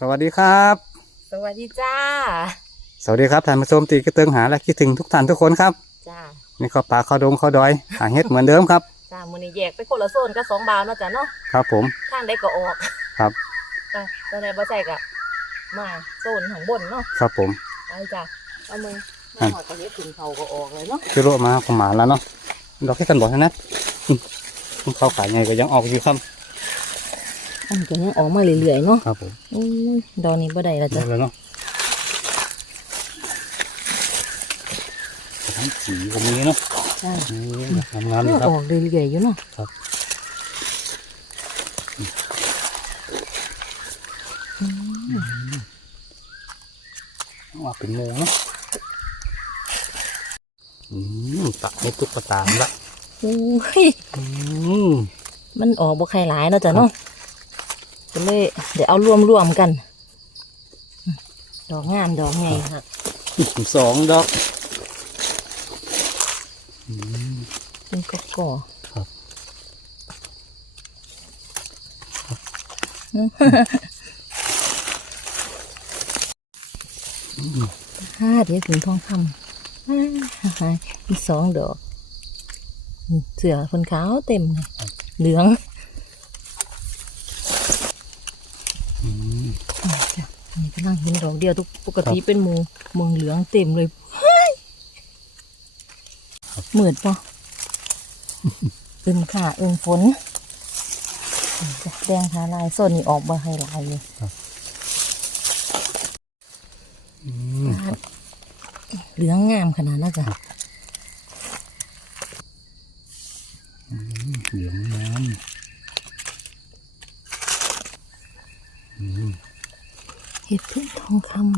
สวัสดีครับ สวัสดีจ้า สวัสดีครับท่านผู้ชมตีกระเตืองหาและคิดถึงทุกท่านทุกคนครับจ้านี่เข้าป่าเข้าดงเข้าดอยหาเห็ดเหมือนเดิมครับจ้ามือนี้แยกไปคนละโซนก็สองบาวเนาะจ้ะเนาะครับผมทางใดก็ออกครับจ้าตอนไหนบ่ใส่ก็มาโซนข้างบนเนาะครับผมไปจ้าเอามืออะมาหอดก็เฮ็ดถึงเขาก็ออกเลยเนาะคือโรมาของหมาแล้วเนาะดอกให้กันบอกนะอืมเขาขายไงก็ยังออกอยู่ครับ อันก็ยังออกมาเรื่อยๆเนาะครับผมอุ้ยดอกนี้บ่ได้ละได้จ้ะแล้วเนาะทั้งสีก็มีเนาะจ้านี่งามๆยันะงครับออกเรื่อยๆอยู่เนาะครับว่าเป็นโมงเนาะอืมตักให้ตุ๊กตาละอุ้ยอืมมันออกบ่ใครหลายเนาะจ้ะเนาะ ก็เลยเดี๋ยวเอารวมๆกัน ดอกงามดอกใหญ่ค่ะสองดอกเป็นกก่อครับห้าเดี๋ยวถึงทองคำอ่าอีกสองดอก เสือคนขาวเต็มเลยเหลือง อืม อ่าจ้ะนี่กำลัง เห็นดอกเดียวทุกปกติเป็นหมูเมืองเหลืองเต็มเลยเฮ้ยเหมือนปะอึนค่ะอึนฝนจ้ะแดงทาลายส้นนี่ออกมาให้ลายเลยอืมเหลืองงามขนาดนั้นจ้ะ เหลืองน้ำอืม เห็ดพึ่งทองคำ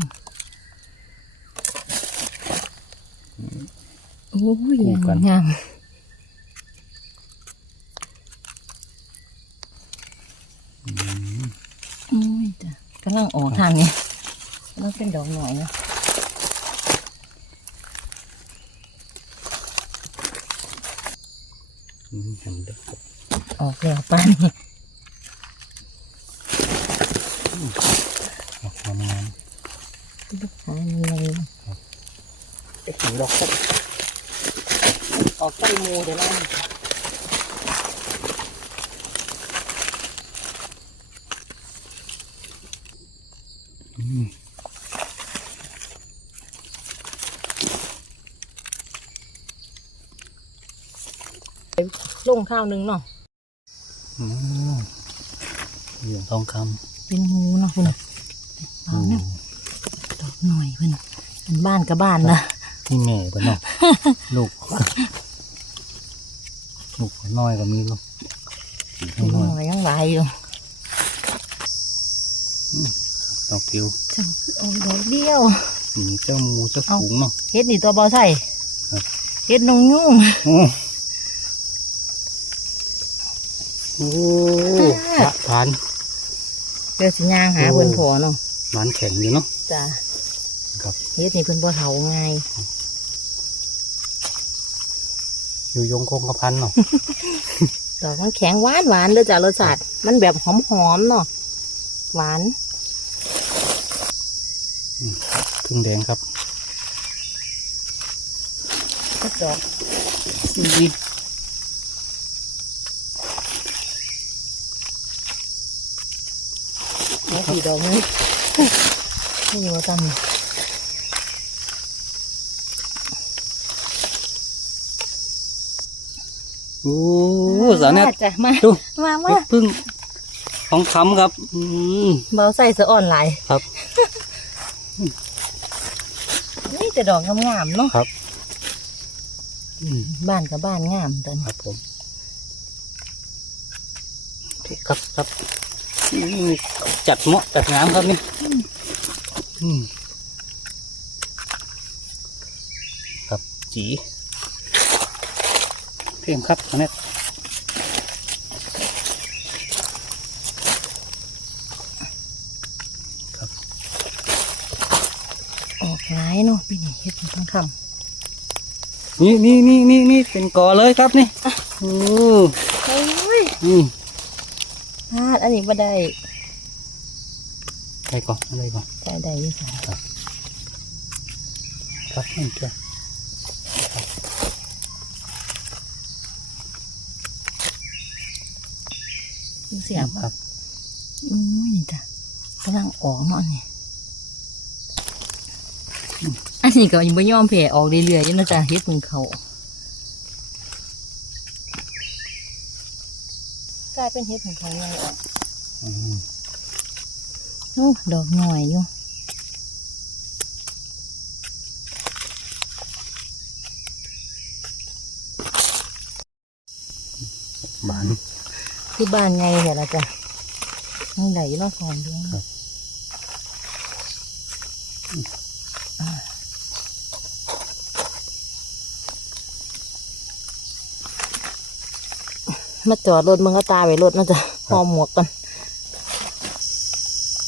โอ้ยงามโอ้ยจ้ะกำลังออกทางนี้กำลังเป็นดอกหน่อยนะอืมเห็นเด็กครับออกแล้วป้านี่ ดอกงามงาม ลูกค้ามีอะไร เอ๊ะเห็น ดอกครับออกใกล้มูเดี๋ยวเราอืมลงข้าวหนึงเนาะอืมเหลืองทองคเป็นมูเนาะคุณำเอาเนี่ยดอกหน่อยเพิ่นเป็นบ้านกับบ้านนะ ที่แม่ปะเนาะลูก ลูกน้อยก็มีลูกเป็นน้อยหน่อยยังหลายอยู่ดอกผิวจังคือเอาดอกเดียวมีเจ้าหมูเจ้าฝูงเนาะเฮ็ดนี่ตัวเบาใส่ครับเฮ็ดนงยุ่งโอ้โหละทานเดี๋ยวสิย่างหาเพิ่นพอเนาะมันแข็งอยู่เนาะจ้ะ ครับเฮ็ดนี่เพิ่นบ่เฒ่าง่ายอยู่ยงคงกระพันเนาะดอกมันแข็งหวานหวานเลยจ้ะรสชาติมันแบบหอมๆเนาะหวานพึ่งแดงครับดอกสีนี่สีดอกนี่นี่อยู่ว่าตั้ง โอ้สาวเน็ตจ้ะมาดูมามาเห็ดพึ่งของคำครับอืมเบาใส่สะอ่อนหลายครับ นี่แต่ดอกงามๆเนาะครับอืมบ้านกับบ้านงามตอนครับผมครับครับอืมจัดเหมาะจัดงามครับนี่อืมครับจี เพียงครับอันนี้ออกหลายเนาะปีนี้เฮ็ดทั้งคนี่นี่นี่นี่นี่เป็นกอเลยครับนี่โอ้ำโอ้ยอืมพลาดอันนี้บ่ได้ออะไรก่อนอะไรก่อนใส่ได้อยี่สิครับนี่จ้ะ เสียบครับอุ้ยนี่จ้ะกำลังออกเนาะนี่อันนี้ก็ยังไม่ยอมแผ่ออกเรื่อยๆอยู่นะจ๊ะเฮ็ดมึงเขากลายเป็นเฮ็ดมึงเขาไงออกอืมโอ้ดอกหน่อยอยู่บาน ที่บ้านไงเหรอละจ้ะนี่ไหลอยู่เนอกคอนด้วยครับอ่ามาจอดรถมึงก็ตาไปรถนะจ๊ะพอหมวกกัน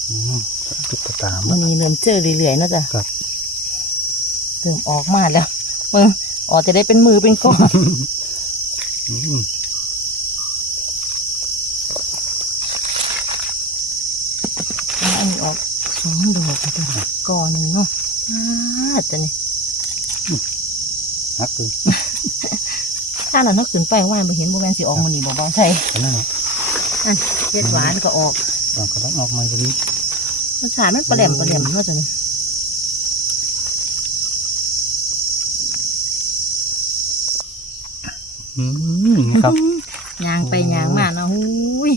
อืมตุ๊กตาวันนี้เริ่มเจอเรื่อยๆนะจ๊ะครับเริ่มออกมาแล้วมึงออกจะได้เป็นมือเป็นก้อน อืม อันนี้ออกสองดอ กนะจ๊ะก่อนหนึ่งเนาะอ่าจ้ะนี่ฮักเลยถ้าเรานักขึ้นไปว่านไปเห็นโมแมนสิออกมันนี่บอกบองใช่อันนั้นเนาะอันเฮ็ดหวานก็ออกลองกระลังออกมาตรงนี้รสชาติมันปลาแหลมปลาแหลมเนาะจ้ะนี่อืมนี่ครับยางไปยางมาเนาะหูย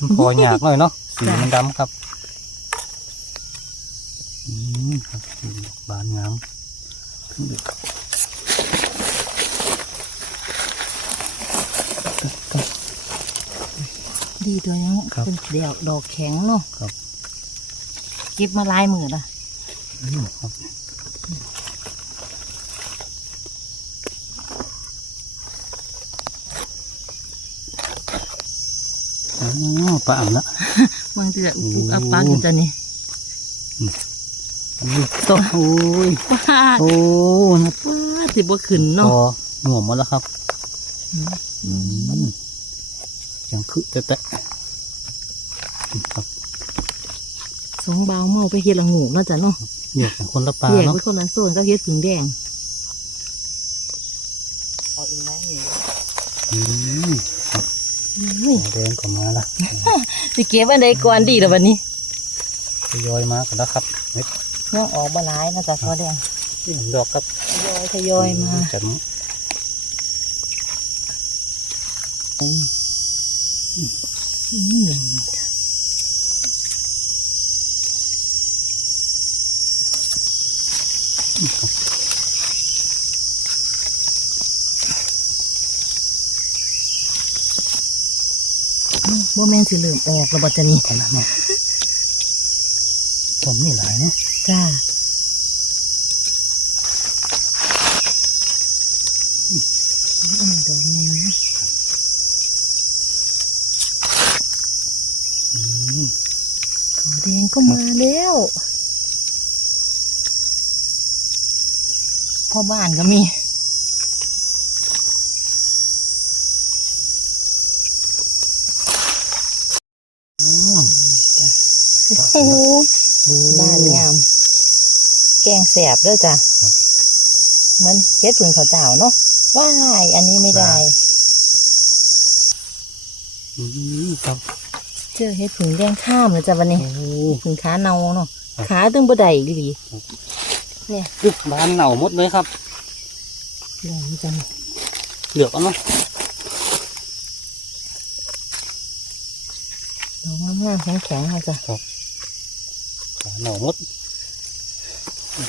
มันพอหยากหน่อยเนาะสีจ้ะมันดำครับอืม ครับบานงามดีตัวนี้เป็นเดี่ยวดอกแข็งเนาะครับเก็บมาหลายมือละอืมครับอ๋อปลาอ่ำละบางทีก็อุกอับปากอยู่จ้ะนี่อุ้ย ต้นโอ้ยว้าดโอ้นะว้าดสิบ่ขึ้นพเนาะอหน่วมหมดแล้วครับอืมยังคือแต่แต่ครับสองเบาเมาไปเฮ็ดละงูเนาะจ้ะเนาะเดี๋ยวกันคนละปลาแยกเนาะไปคนละโซนก็เฮ็ดผึ่งแดงเอาอีกแล้วนี่อืมอุ้ยหัวแดงก็มาละสิเก็บอันใดก่อนดีล่ะบัดนี้ทยอยมากันแล้วครับเม็ด ยังออกบ่หลายนะจ๊ะพอแดงที่หนึ่งดอกครับทยอยทยอยมาจัดอืมอย่างนี้จ้ะอืมบ่แม่นสิเริ่มออกแล้วบ่จะนี่กันนะเนาะผมนี่หลายเนาะ จ้าอืมดอกใหญ่นะอืมขาแดงก็มาแล้วพ่อบ้านก็มี อ้าว โอ้โหบ้านงาม แกงแสบเด้อจ้ะเหมันเฮ็ดผึ่งข้าวเจ้าเนาะว้ายอันนี้ไม่ได้อืมครับเจอเฮ็ดผึ่งแดงข้ามเลยจ้ะวันนี้โอ้ผึ่งขาเนาเนาะครับขาตึงบ่ได้ดียบานเหน่าหมดเลยครับๆได้จ้ะเหลือกเอาเนาะดอกงามๆแข็งๆค่ะจ้ะบานเหน่าหมด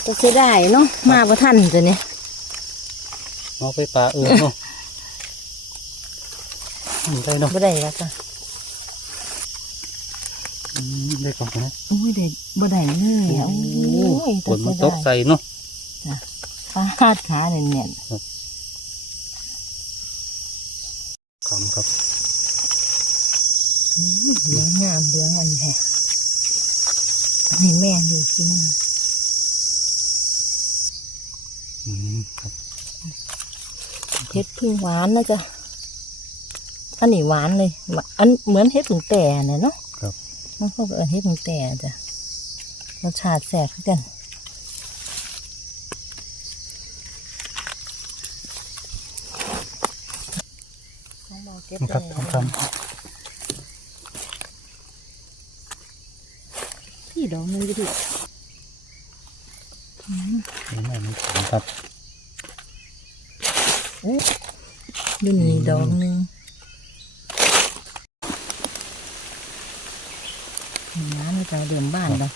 ก็เสียดายเนาะมาบ่ทันจ้ะเนี่ยเอาไปปลาเออเนาะอืมได้เนาะบ่ได้แล้วจ้ะอืมได้ก่อนนะอุ้ยได้บ่ได้เลยอะโอ้ยฝนมันตกใส่เนาะฟาดขาแน่นคำครับๆอื้อเหลืองงามเหลืองอันนี้แหละอันนี้แม่ดูกินนะ อืมครับ เฮ็ดพึ่งหวานนะจ๊ะอันนี้หวานเลยหวานอันเหมือนเฮ็ดผึ่งแต่น่ะเนาะครับมันก็เอิ้นเฮ็ดผึ่งแต่จ้ะรสชาติแสบคือกันต้องบอกเก็บนะครับได้ทองคพี่ดอกนึงก็ดิำนี่ไม่มีถุง ครับดูนี่ดอกนึงน้ำไม่จะเดิมบ้านเรา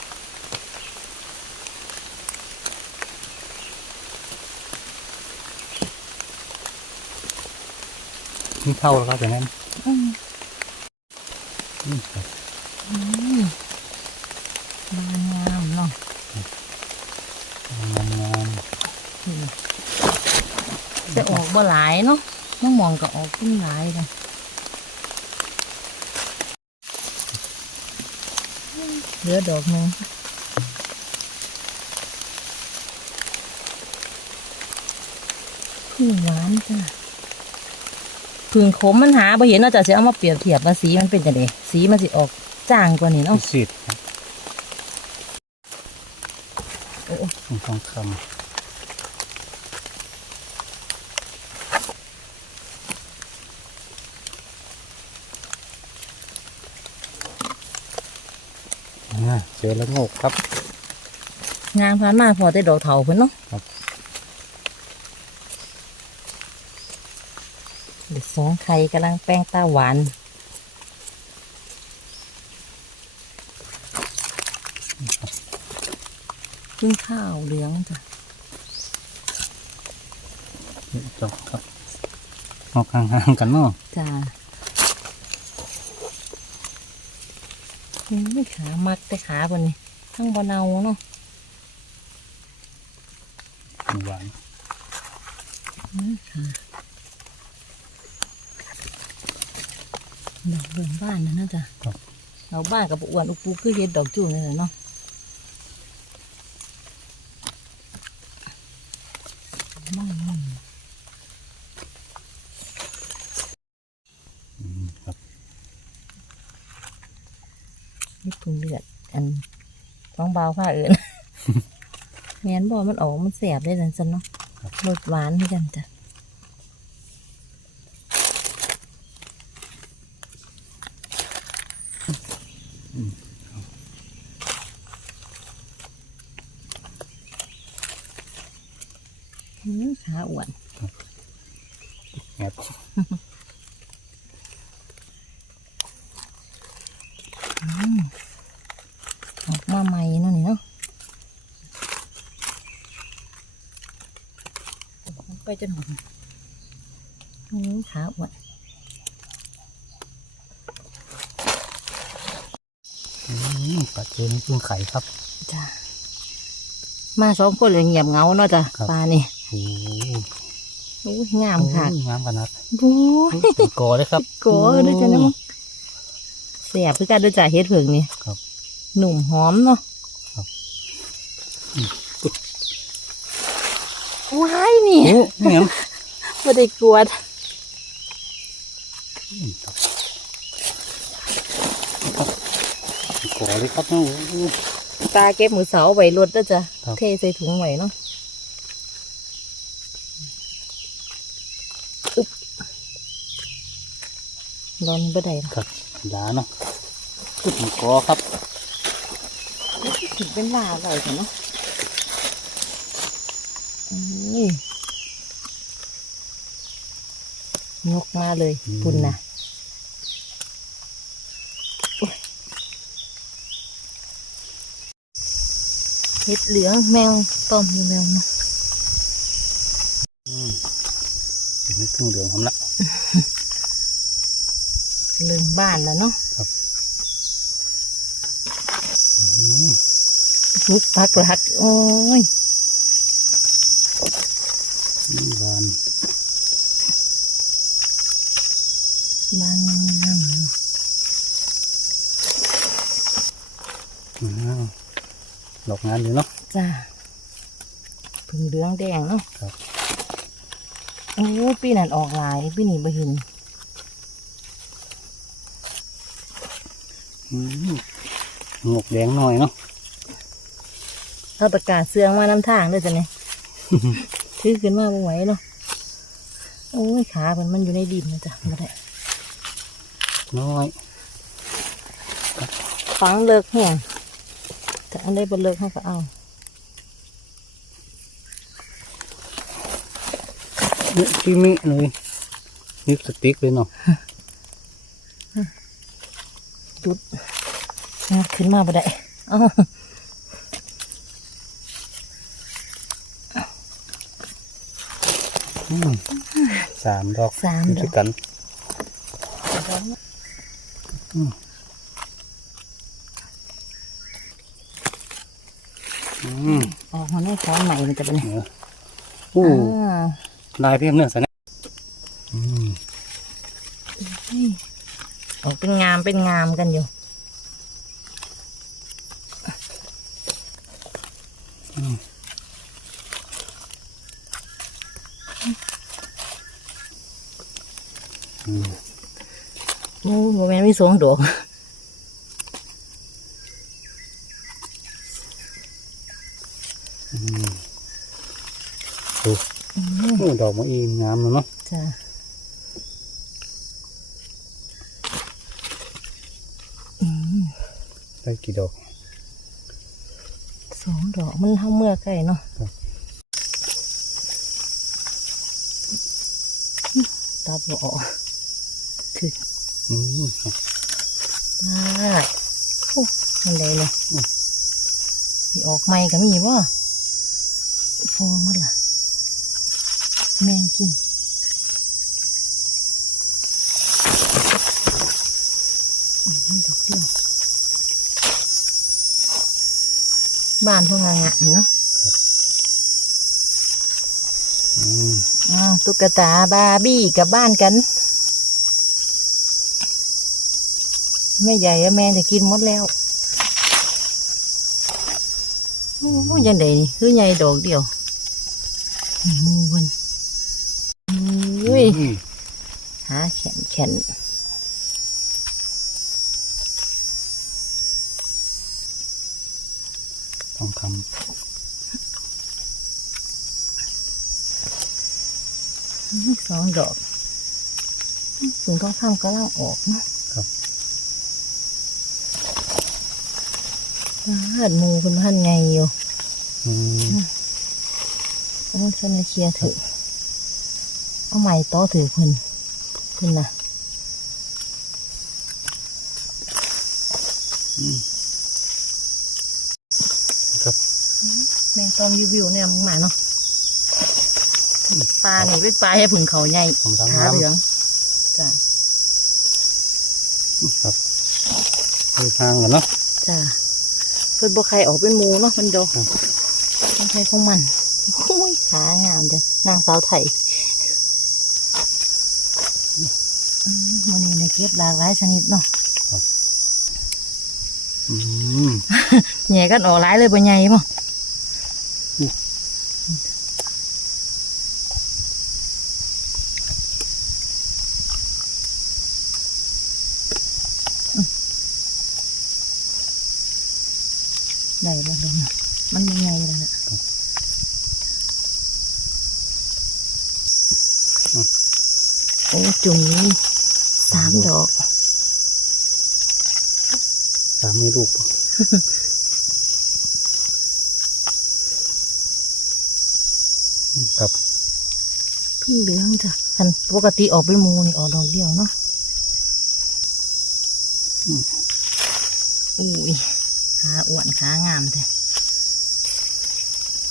นี่เข้าแล้วครับอย่างนั้น อืม อืมครับ อืมบานงามเนาะ งามงาม อืมจะออก บ่หลายเนาะน้องมองก็ออกขึ้นหลายเลยเหลือดอกหนึงพึ่งหวานจ้ะพึ่งขมมันหาบ่เห็นเนาะจ้ะจะเอามาเปรียบเทียบว่าสีมันเป็นจังไดสีมันสิออกจางกว่านี้พิเนาะสิทธิ์ครับโอ้โอ้นี่ทองคำอ่า เจอแล้วโงกครับ งานผ่านมาพอได้ดอกเถาเพิ่นเนาะครับ เด็กสองไข่กำลังแป้งตาหวานขึ้นข้าวเหลืองจ้ะนี่จบครับออกห่างๆกันเนาะจ้า ไม่ขามักแต่ขาบนนี้ทั้งบนเนาเนาะหวานอืมค่ะดอกเบิ่งบ้านนะนะจ้ะครับเราบ้านกับอ้วนอุปูคือเห็ดดอกจูนนี่แหละเนาะ ไม่ไม่ อืมครับ นี่ถุงเลือด อันต้องเบา ผ้าอื่นแม่นบอกมันออกมันแสบได้เลยจันเนาะรสหวานให้กันจ้ะอืมขาอ้วนแอบ ออกมาใหม่เนาะนี่เนาะไป จนหอมอืมขาอ้วนอืมปลาเจนพึ่งไข่ครับ จ้ะมาสองคนเลยเงียบเหงาเนาะจ้ะครับ ปลานี่โอ้โหโอ้ยงามค่ะโอ้ยงามขนาดโอ้ยเป็นกอเลยครับ โกด้วยจ้ะน้องเสียบคือกันด้วยจ้ะเฮ็ดเผิงนี่ครับหนุ่มหอมเนาะครับ ว้ายนี่โอ้นี่ยังไม่ได้กลัวอืมครับครับเป็นกอเลยครับเนาะโอ้โหตาเก็บมือเสาไว้รถด้วยจ้ะครับเทใส่ถุงไว้เนาะอึ๊บร้อนบ่ได้เนาะครับยาเนาะเป็นกอครับถึงเป็นลาอร่อยจ้ะเนาะ อืมยกมาเลยอืมปุ่นนะอุ๊ยเห็ดเหลืองแมวต้มอยู่แมวเนาะอืมเป็นเม็ดครึ่งเหลืองผมละเรื่องบ้านแล้วเนาะอืมทุกพักหลักโอ้ยนี่ หวานบางงามอืมดอกงานอยู่เนาะจ้าผึ่งเหลืองแดงเนาะครับโอ้ปีนั้นออกหลายปีนี้บ่เห็นอืมหมกแดงหน่อยเนาะเอาตะกร้าเสื้องมาน้ำทางด้วยจ้ะเนี่ย ถือขึ้นมาบ่ไหวเนาะโอ้ยขามันมันอยู่ในดินนะจ๊ะไม่ได้น้อยฟังเลิกแห้งแต่อันใดบ่เลิกเขาก็เอาเนี่ยชิมิเลยนิปสติกเลยเนาะจุดงัดขึ้นมาบ่ได้เอ้า อืม สามดอกสามอยู่ดอด้วยกกันอืมออกมาในค้อนใหม่มันจะเป็นเนื้ออู้อ่าลายเพียงเนื้อสันนะอืมออกเป็นงามเป็นงามกันอยู่ อืม โอ้โหแม่นมีสองดอกดูโอ้ดอกมะอีมงามเลยเนาะจ้ะอืมได้กี่ดอกสองดอกมันเท่าเมื่อใกล้เนาะครับตัดบ่ออกคือ อืมครับได้โอ้มันได้เลยอืมมีออกใหม่ก็มีบ่ฟองมันล่ะ แมงกินอืมดอกเดียวบ้านพวกงางะนี่เนาะอืมอ้าวตุ๊กตาบาร์บี้กลับบ้านกัน แม่ใหญ่กับแม่จะกินหมดแล้วโอ้ยังไงนี่คือใหญ่ดอกเดียวมูเพิ่นอุ้ยอืมหาแขนแขนทองคสองดอกถึงต้องทำก็ล่างออกเนาะำครับเลือดมูคุณพันไงอยู่อืมต้องฉันเคลียร์ถือเอาใหม่ต่อถือเพิ่นเพิ่นนะครับแมงตอมยูวิวเนี่ยมึงมาเนาะปลาหนี่เป็นปลาให้ผึ่งเขาใหญ่ทองคำขาน้ำเหลืองจ้ะครับมีทางกันเนาะจ้ะ เพิ่นบ่ใครออกเป็นหมูเนาะมันโดครับมันใครของมันโอ้ยขางามเลยนางสาวไทยอืมวันนี้ได้เก็บหลากหลายชนิดเนาะอืมแหน่กันออกหลายเลยบ่ใหญ่ป่ ได้บ่ดงมันบ่ใหญ่แล้วนะโอ้จุ่มนี่สามดอกสามมีลูกปะอืมครับพี่เหลืองจ้ะคันปกติออกเป็นหมูนี่ออกดอกเดียวเนาะอุ้ย ขาอ้วนขางามแท้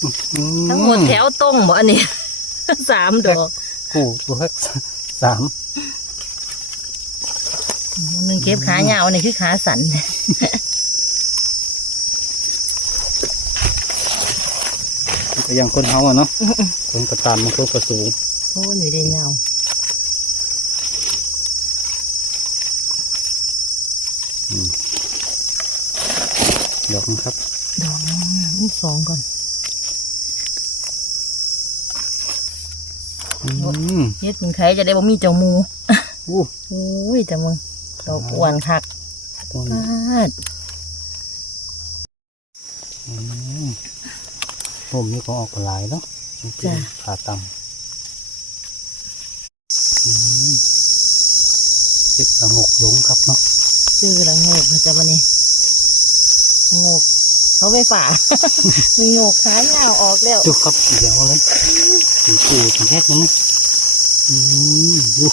อืทั้งหมดแถวตรงบ่อันนี้ สามดอกคู่ตัวสามมันนึงเก็บขายาวอันนี้คือขาสันก็ยังคนเฮาอะเนาะคนกระตานมันคนกระสูงโอ้ยอยู่ได้เงา ดอกนะครับ ดอกนี่สองก่อนอืมเฮ็ดมึงใครจะได้บ่มีเจ้าหมูอู้อุ้ยจ้ะมึงดอกอ้วนคักต้นพาดอืมผมนี่ก็ออกหลายเนาะจ้ะขาต่ำอืมเจ็ดละหกหลงครับเนาะเจอละโงกนะจ๊ะวันนี้ละ โงกเขาไปฝ่ามีโงกขาเงาวออกแล้วดูครับเดี๋ยวเลยสีปูถึงแค่นั้นนะอืมดู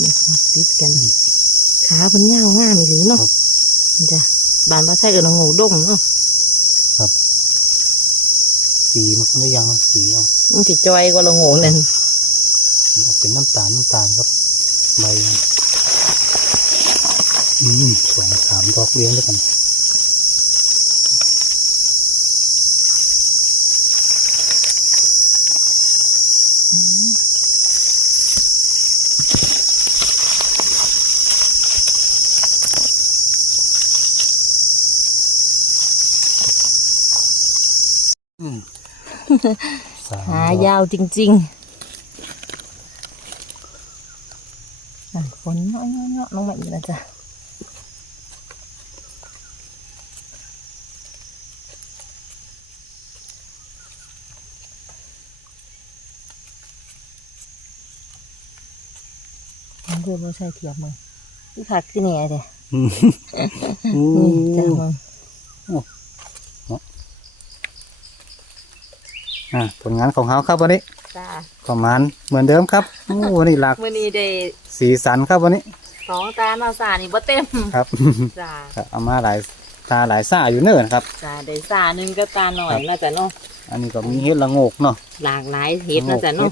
เดี๋ยวติดกัน ขาเพิ่นเงาวง่ามอีหลีเนาะครับนี่จ้ะบานปลาไส้เอินละโงกดงเนาะสีมันก็ได้ยังนะสีเอามันสิจอยกว่าละโงกนั่นสีออกเป็นน้ำตาลน้ำตาลครับใบอืมสองสามดอกเลี้ยงด้วยกันามหาดอกยาวจริงๆอะฝนเนาะเนาะลงมาอีกแล้วจ้ะมันเรียกว่าใช่เทียบมึงที่ผักที่เนี่ยเด้อืมอืนี่จ้ะมมึ อะผลงานของเขาครับวันนี้จ้าประมาณเหมือนเดิมครับโอ้วันนี้หลากมื่อนี้ได้สีสันครับวันนี้ สองตาเนาสานี่บ่เต็มครับ จ้าครับเอามาหลายตาหลายซ่าอยู่เนิ่นครับ จ้าได้สาหนึ่งก็ตาหน่อยครับน่าจะเนาะอันนี้ก็มีเห็ดละโงกเนาะหลากหลายเห็ดน่าจะเนาะ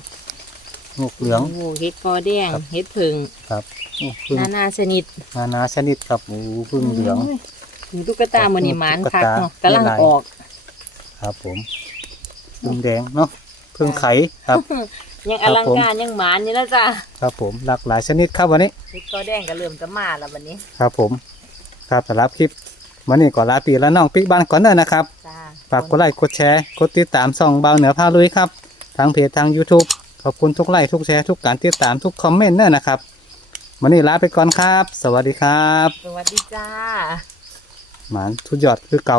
โงกเหลือง โอ้เห็ดกอแดงครับ เห็ดผึ่งครับโอ้พึ่งนานาชนิดนานาชนิดครับโอ้พึ่งเหลืองหนูตุ๊กตามันนี่หมานตุ๊กคักตาเนาะกำลังหลายออก ครับผม พึ่งแดงเนาะพึ่งไข่ครับ ยังคอรับลังผมการยังหมานอยู่นะจ้าครับผมหลากหลายชนิดครับวันนี้เห็ดกอแดงก็เริ่มจะมาแล้ววันนี้ ครับผม ครับสำหรับคลิปวันนี้ก็ลาตีและน้องปิ๊กบ้านก่อนเด้อนะครับจ้าฝากกดไลค์กดแชร์กดติดตามส่องเบาเหนือพาลุยครับทางเพจทาง YouTube ขอบคุณทุกไลค์ทุกแชร์ทุกการติดตามทุกคอมเมนต์เนอะนะครับวันนี้ลาไปก่อนครับ สวัสดีครับ สวัสดีจ้าหมานทุกยอดคือเก่า